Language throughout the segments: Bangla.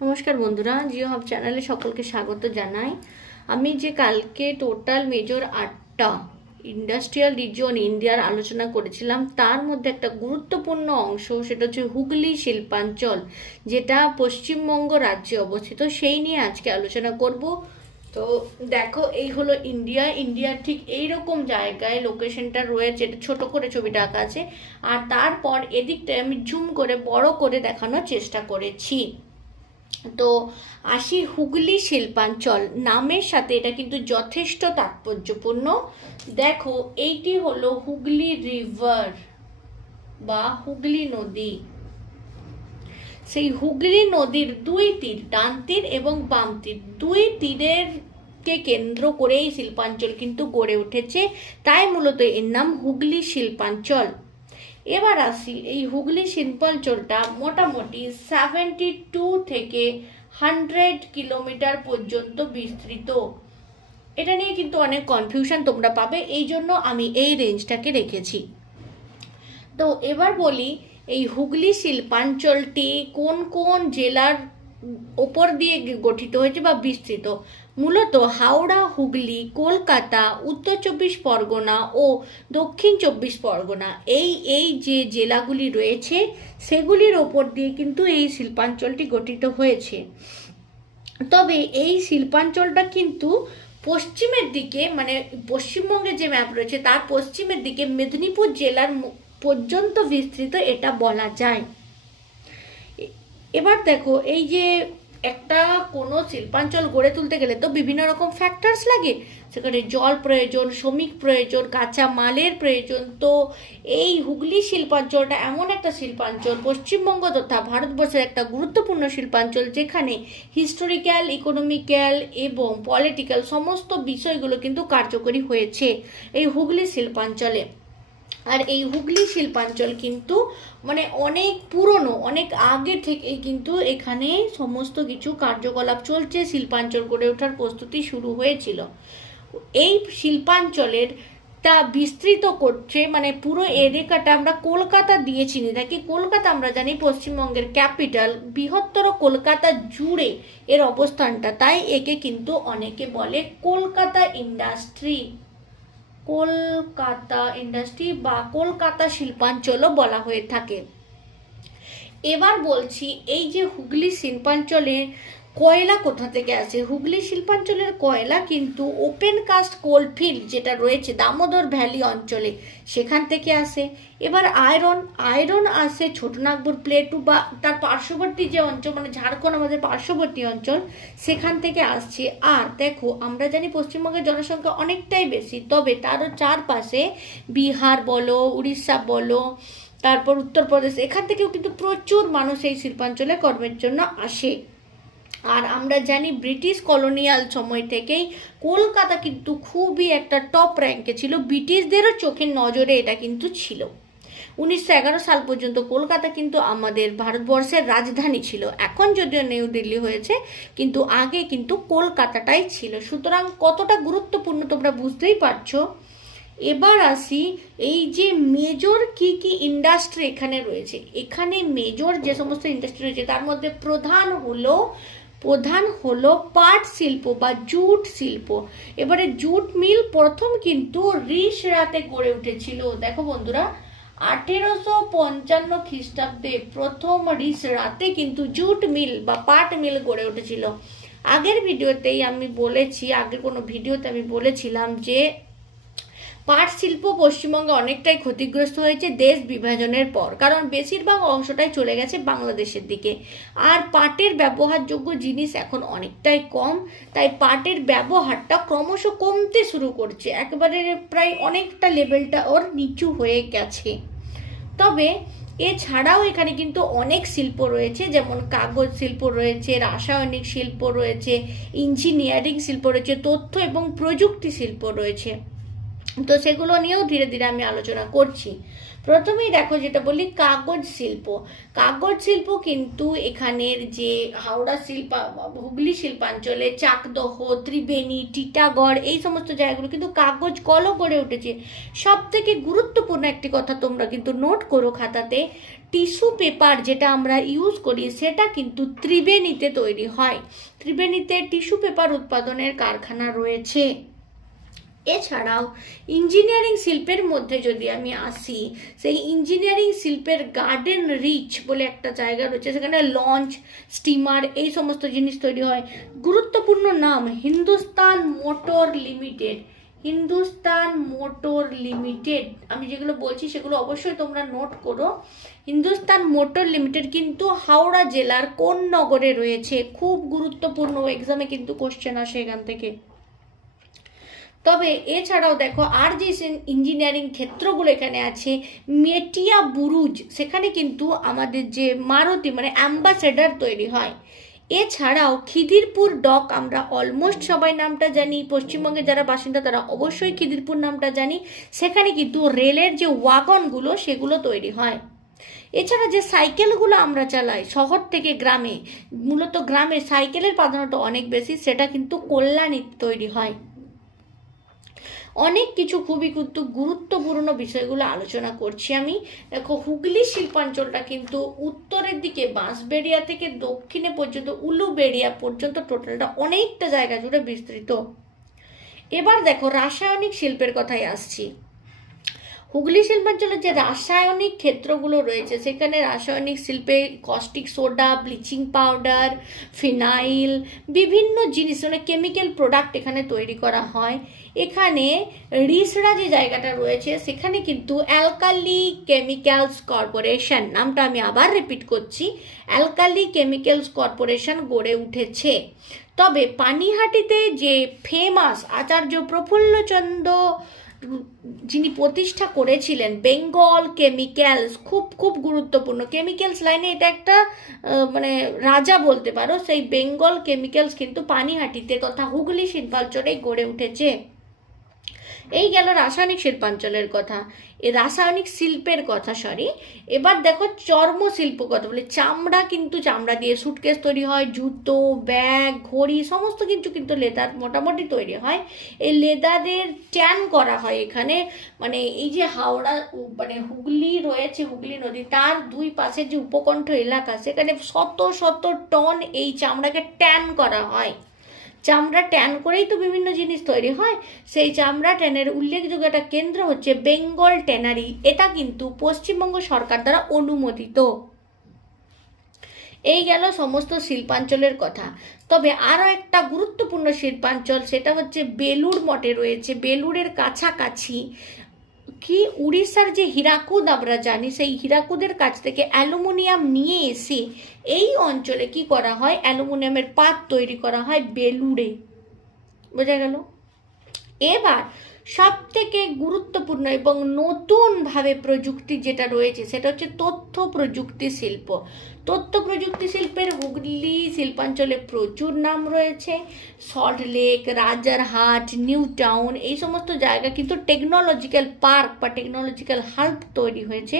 নমস্কার বন্ধুরা, জিও হাব চ্যানেলে সকলকে স্বাগত জানাই। আমি যে কালকে টোটাল মেজর 8টা ইন্ডাস্ট্রিয়াল রিজন ইন্ডিয়ার আলোচনা করেছিলাম, তার মধ্যে একটা গুরুত্বপূর্ণ অংশ সেটা হচ্ছে হুগলি শিল্পাঞ্চল, যেটা পশ্চিমবঙ্গ রাজ্যে অবস্থিত। সেই নিয়ে আজকে আলোচনা করব। তো দেখো, এই হলো ইন্ডিয়ার ঠিক এইরকম জায়গায় লোকেশনটা রয়েছে। এটা ছোট করে ছবিটা আঁকা আছে, আর তারপর এদিকটায় আমি জুম করে বড় করে দেখানোর চেষ্টা করেছি। তো আসি হুগলি শিল্পাঞ্চল নামের সাথে, এটা কিন্তু যথেষ্ট তাৎপর্যপূর্ণ। দেখো, এইটি হলো হুগলি রিভার বা হুগলি নদী। সেই হুগলি নদীর দুই তীর, ডান তীর এবং বাম তীর, দুই তীরের কে কেন্দ্র করে এই শিল্পাঞ্চল কিন্তু গড়ে উঠেছে। তাই মূলত এর নাম হুগলি শিল্পাঞ্চল। এবার আসি, এই হুগলি শিল্পাঞ্চলটা মোটামুটি 72 থেকে 100 কিলোমিটার পর্যন্ত বিস্তৃত। এটা নিয়ে কিন্তু অনেক কনফিউশন তোমরা পাবে, এই জন্য আমি এই রেঞ্জটাকে রেখেছি। তো এবার বলি, এই হুগলি শিল্পাঞ্চলটি কোন কোন জেলার ওপর দিয়ে গঠিত হয়েছে বা বিস্তৃত। মূলত হাওড়া, হুগলি, কলকাতা, উত্তর 24 পরগনা ও দক্ষিণ 24 পরগনা, এই যে জেলাগুলি রয়েছে সেগুলির ওপর দিয়ে কিন্তু এই শিল্পাঞ্চলটি গঠিত হয়েছে। তবে এই শিল্পাঞ্চলটা কিন্তু পশ্চিমের দিকে, মানে পশ্চিমবঙ্গের যে ম্যাপ রয়েছে তার পশ্চিমের দিকে মেদিনীপুর জেলার পর্যন্ত বিস্তৃত এটা বলা যায়। এবার দেখো, এই যে একটা কোনো শিল্পাঞ্চল গড়ে তুলতে গেলে তো বিভিন্ন রকম ফ্যাক্টরস লাগে। সেখানে জল প্রয়োজন, শ্রমিক প্রয়োজন, কাঁচা মালের প্রয়োজন। তো এই হুগলি শিল্পাঞ্চলটা এমন একটা শিল্পাঞ্চল, পশ্চিমবঙ্গ তথা ভারতবর্ষের একটা গুরুত্বপূর্ণ শিল্পাঞ্চল, যেখানে হিস্টোরিক্যাল, ইকোনমিক্যাল এবং পলিটিক্যাল সমস্ত বিষয়গুলো কিন্তু কার্যকরী হয়েছে এই হুগলি শিল্পাঞ্চলে। আর এই হুগলি শিল্পাঞ্চল কিন্তু মানে অনেক পুরনো, অনেক আগে থেকেই কিন্তু এখানে সমস্ত কিছু কার্যকলাপ চলছে। শিল্পাঞ্চল গড়ে ওঠার প্রস্তুতি শুরু হয়েছিল। এই শিল্পাঞ্চলের তা বিস্তৃত করছে, মানে পুরো এলাকাটা আমরা কলকাতা দিয়ে চিনি থাকি। কলকাতা আমরা জানি পশ্চিমবঙ্গের ক্যাপিটাল, বৃহত্তর কলকাতা জুড়ে এর অবস্থানটা, তাই একে কিন্তু অনেকে বলে কলকাতা ইন্ডাস্ট্রি বা কলকাতা শিল্পাঞ্চলও বলা হয়ে থাকে। এবার বলছি, এই যে হুগলি শিল্পাঞ্চলে কয়লা কোথা থেকে আসে। হুগলি শিল্পাঞ্চলের কয়লা কিন্তু ওপেন কাস্ট কোলফিল্ড যেটা রয়েছে দামোদর ভ্যালি অঞ্চলে, সেখান থেকে আসে। এবার আয়রন আসে ছোটনাগপুর প্লেটু বা তার পার্শ্ববর্তী যে অঞ্চল, মানে ঝাড়খণ্ড আমাদের পার্শ্ববর্তী অঞ্চল, সেখান থেকে আসছে। আর দেখো, আমরা জানি পশ্চিমবঙ্গের জনসংখ্যা অনেকটাই বেশি, তবে তারও চারপাশে বিহার বলো, উড়িষ্যা বলো, তারপর উত্তরপ্রদেশ, এখান থেকেও কিন্তু প্রচুর মানুষ এই শিল্পাঞ্চলে কর্মের জন্য আসে। আর আমরা জানি ব্রিটিশ কলোনিয়াল সময় থেকেই কলকাতা কিন্তু খুবই একটা টপ র্যাঙ্কে ছিল, ব্রিটিশদেরও চোখের নজরে এটা কিন্তু ছিল। 1911 সাল পর্যন্ত কলকাতা কিন্তু আমাদের ভারতবর্ষের রাজধানী ছিল। এখন যদিও নিউ দিল্লি হয়েছে, কিন্তু আগে কিন্তু কলকাতাটাই ছিল। সুতরাং কতটা গুরুত্বপূর্ণ তোমরা বুঝতেই পারছো। এবার আসি, এই যে মেজর কি কি ইন্ডাস্ট্রি এখানে রয়েছে। এখানে মেজর যে সমস্ত ইন্ডাস্ট্রি রয়েছে তার মধ্যে প্রধান হলো পাট শিল্প বা জুট শিল্প। এবারে জুট মিল প্রথম কিন্তু রিষড়াতে গড়ে উঠেছিল। দেখো বন্ধুরা, 1855 খ্রিস্টাব্দে প্রথম রিষড়াতে কিন্তু জুট মিল বা পাট মিল গড়ে উঠেছিল। আগের ভিডিওতেই আমি বলেছি, আগের কোনো ভিডিওতে আমি বলেছিলাম যে পাট শিল্প পশ্চিমবঙ্গে অনেকটাই ক্ষতিগ্রস্ত হয়েছে দেশ বিভাজনের পর, কারণ বেশিরভাগ অংশটাই চলে গেছে বাংলাদেশের দিকে। আর পাটের ব্যবহারযোগ্য জিনিস এখন অনেকটাই কম, তাই পাটের ব্যবহারটা ক্রমশ কমতে শুরু করছে, একেবারে প্রায় অনেকটা লেভেলটা ওর নিচু হয়ে গেছে। তবে এছাড়াও এখানে কিন্তু অনেক শিল্প রয়েছে, যেমন কাগজ শিল্প রয়েছে, রাসায়নিক শিল্প রয়েছে, ইঞ্জিনিয়ারিং শিল্প রয়েছে, তথ্য এবং প্রযুক্তি শিল্প রয়েছে। তো সেগুলো নিয়েও ধীরে ধীরে আমি আলোচনা করছি। প্রথমেই দেখো যেটা বলি কাগজ শিল্প। কাগজ শিল্প কিন্তু এখানের যে হাওড়া হুগলি শিল্পাঞ্চলে চাকদহ, ত্রিবেণী, টিটাগড় এই সমস্ত জায়গাগুলো কিন্তু কাগজ কলও গড়ে উঠেছে। সব থেকে গুরুত্বপূর্ণ একটি কথা তোমরা কিন্তু নোট করো খাতাতে, টিস্যু পেপার যেটা আমরা ইউজ করি সেটা কিন্তু ত্রিবেণীতে তৈরি হয়। ত্রিবেণীতে টিস্যু পেপার উৎপাদনের কারখানা রয়েছে। এছাড়াও ইঞ্জিনিয়ারিং শিল্পের মধ্যে যদি আমি আসি, সেই ইঞ্জিনিয়ারিং শিল্পের গার্ডেন রিচ বলে একটা জায়গা রয়েছে, সেখানে লঞ্চ, স্টিমার এই সমস্ত জিনিস তৈরি হয়। গুরুত্বপূর্ণ নাম Hindustan motor limited. Hindustan motor limited, আমি যেগুলো বলছি সেগুলো অবশ্যই তোমরা নোট করো। হিন্দুস্তান মোটর লিমিটেড কিন্তু হাওড়া জেলার কোন নগরে রয়েছে? খুব গুরুত্বপূর্ণ, এক্সামে কিন্তু কোশ্চেন আসে এখান থেকে। তবে এছাড়াও দেখো আর যে ইঞ্জিনিয়ারিং ক্ষেত্রগুলো এখানে আছে, মেটিয়া বুরুজ, সেখানে কিন্তু আমাদের যে মারুতি মানে অ্যাম্বাসেডার তৈরি হয়। এছাড়াও খিদিরপুর ডক, আমরা অলমোস্ট সবাই নামটা জানি, পশ্চিমবঙ্গে যারা বাসিন্দা তারা অবশ্যই খিদিরপুর নামটা জানি, সেখানে কিন্তু রেলের যে ওয়াগনগুলো সেগুলো তৈরি হয়। এছাড়া যে সাইকেলগুলো আমরা চালাই শহর থেকে গ্রামে, মূলত গ্রামে সাইকেলের প্রাধান্যটা অনেক বেশি, সেটা কিন্তু কল্যাণীতে তৈরি হয়। অনেক কিছু খুবই গুরুত্বপূর্ণ বিষয়গুলো আলোচনা করছি আমি। দেখো হুগলি শিল্পাঞ্চলটা কিন্তু উত্তরের দিকে বাঁশবেড়িয়া থেকে দক্ষিণে পর্যন্ত উলুবেড়িয়া পর্যন্ত টোটালটা অনেকটা জায়গা জুড়ে বিস্তৃত। এবার দেখো রাসায়নিক শিল্পের কথাই আসছি। হুগলি শিল্পাঞ্চলের যে রাসায়নিক ক্ষেত্রগুলো রয়েছে সেখানে রাসায়নিক শিল্পে caustic soda, bleaching powder, phenyl, বিভিন্ন জিনিস মানে কেমিক্যাল প্রোডাক্ট এখানে তৈরি করা হয়। এখানে রিসড়া যে জায়গাটা রয়েছে সেখানে কিন্তু অ্যালকালি কেমিক্যালস কর্পোরেশন, নামটা আমি আবার রিপিট করছি, অ্যালকালি কেমিক্যালস কর্পোরেশন গড়ে উঠেছে। তবে পানিহাটিতে যে ফেমাস আচার্য প্রফুল্লচন্দ্র যিনি প্রতিষ্ঠা করেছিলেন বেঙ্গল কেমিক্যালস, খুব গুরুত্বপূর্ণ কেমিক্যালস লাইনে এটা একটা মানে রাজা বলতে পারো, সেই বেঙ্গল কেমিক্যালস কিন্তু পানিহাটিতে তথা হুগলি শিল্পাঞ্চলে গড়ে উঠেছে। এই গেল রাসায়নিক শিল্পাঞ্চলের কথা, এই রাসায়নিক শিল্পের কথা সরি। এবার দেখো চর্ম শিল্প কথা বলে, চামড়া কিন্তু চামড়া দিয়ে সুটকেস তৈরি হয়, জুতো, ব্যাগ, ঘড়ি সমস্ত কিছু কিন্তু লেদার মোটামুটি তৈরি হয়। এই লেদারের ট্যান করা হয় এখানে, মানে এই যে হাওড়া মানে হুগলি রয়েছে, হুগলি নদী তার দুই পাশে যে উপকণ্ঠ এলাকা সেখানে শত শত টন এই চামড়াকে ট্যান করা হয়। চামড়া ট্যান করেই তো বিভিন্ন জিনিস তৈরি হয়। সেই চামড়া ট্যানের উল্লেখযোগ্য একটা কেন্দ্র হচ্ছে বেঙ্গল ট্যানারি, এটা কিন্তু পশ্চিমবঙ্গ সরকার দ্বারা অনুমোদিত। এই গেল সমস্ত শিল্পাঞ্চলের কথা। তবে আরো একটা গুরুত্বপূর্ণ শিল্পাঞ্চল সেটা হচ্ছে বেলুড় মঠে রয়েছে। বেলুড়ের কাছাকাছি কি উড়িষ্যার যে হীরাকুদ আমরা জানি, সেই হীরাকুদের কাছ থেকে অ্যালুমিনিয়াম নিয়ে এসে এই অঞ্চলে কি করা হয়, অ্যালুমিনিয়ামের পাত তৈরি করা হয় বেলুড়ে। বোঝা গেল? এবার সব থেকে গুরুত্বপূর্ণ এবং নতুন ভাবে প্রযুক্তি যেটা রয়েছে সেটা হচ্ছে তথ্য প্রযুক্তি শিল্প। তথ্য প্রযুক্তি শিল্পের হুগলি শিল্পাঞ্চলে প্রচুর নাম রয়েছে। সল্টলেক, রাজারহাট, নিউ টাউন এই সমস্ত জায়গা কিন্তু টেকনোলজিক্যাল পার্ক বা টেকনোলজিক্যাল হাব তৈরি হয়েছে।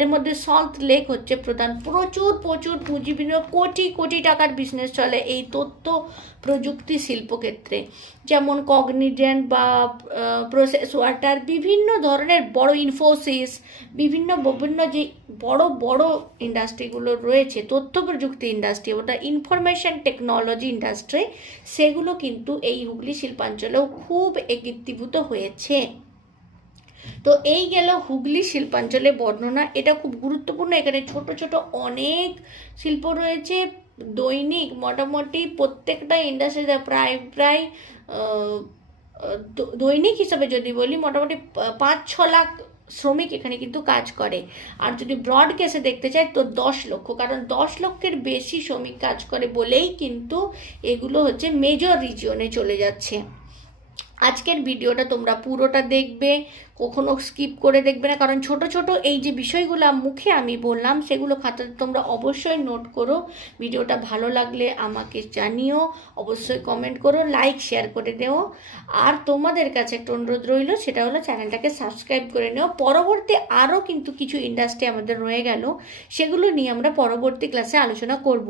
এর মধ্যে সল্টলেক হচ্ছে প্রধান। প্রচুর পুঁজি বিনিয়োগ, কোটি কোটি টাকার বিজনেস চলে এই তথ্য প্রযুক্তি শিল্পক্ষেত্রে, যেমন কগনিজেন্ট বা প্রসেস ওয়াটার, বিভিন্ন ধরনের বড় ইনফোসিস, বিভিন্ন যে বড় ইন্ডাস্ট্রিগুলো রয়েছে তথ্য প্রযুক্তি ইন্ডাস্ট্রি, ওটা ইনফরমেশন টেকনোলজি ইন্ডাস্ট্রি, সেগুলো কিন্তু এই হুগলি শিল্পাঞ্চলেও খুব একীভূত হয়েছে। তো এই গেল হুগলি শিল্পাঞ্চলে বর্ণনা, এটা খুব গুরুত্বপূর্ণ। এখানে ছোট ছোট অনেক শিল্প রয়েছে। দৈনিক মোটামুটি প্রত্যেকটা ইন্ডাস্ট্রিতে প্রায় দৈনিক হিসাবে যদি বলি মোটামুটি 5-6 লাখ শ্রমিক এখানে কিন্তু কাজ করে। আর যদি ব্রড কেসে দেখতে চাই তো 10 লক্ষ, কারণ 10 লক্ষের বেশি শ্রমিক কাজ করে বলেই কিন্তু এগুলো হচ্ছে মেজর রিজিয়নে চলে যাচ্ছে। আজকের ভিডিওটা তোমরা পুরোটা দেখবে, কখনো স্কিপ করে দেখবে না, কারণ ছোট ছোট এই যে বিষয়গুলো মুখে আমি বললাম সেগুলো খাতাতে তোমরা অবশ্যই নোট করো। ভিডিওটা ভালো লাগলে আমাকে জানিও, অবশ্যই কমেন্ট করো, লাইক শেয়ার করে দেও। আর তোমাদের কাছে একটা অনুরোধ রইল, সেটা হলো চ্যানেলটাকে সাবস্ক্রাইব করে নেও। পরবর্তী আরও কিন্তু কিছু ইন্ডাস্ট্রি আমাদের রয়ে গেল, সেগুলো নিয়ে আমরা পরবর্তী ক্লাসে আলোচনা করব।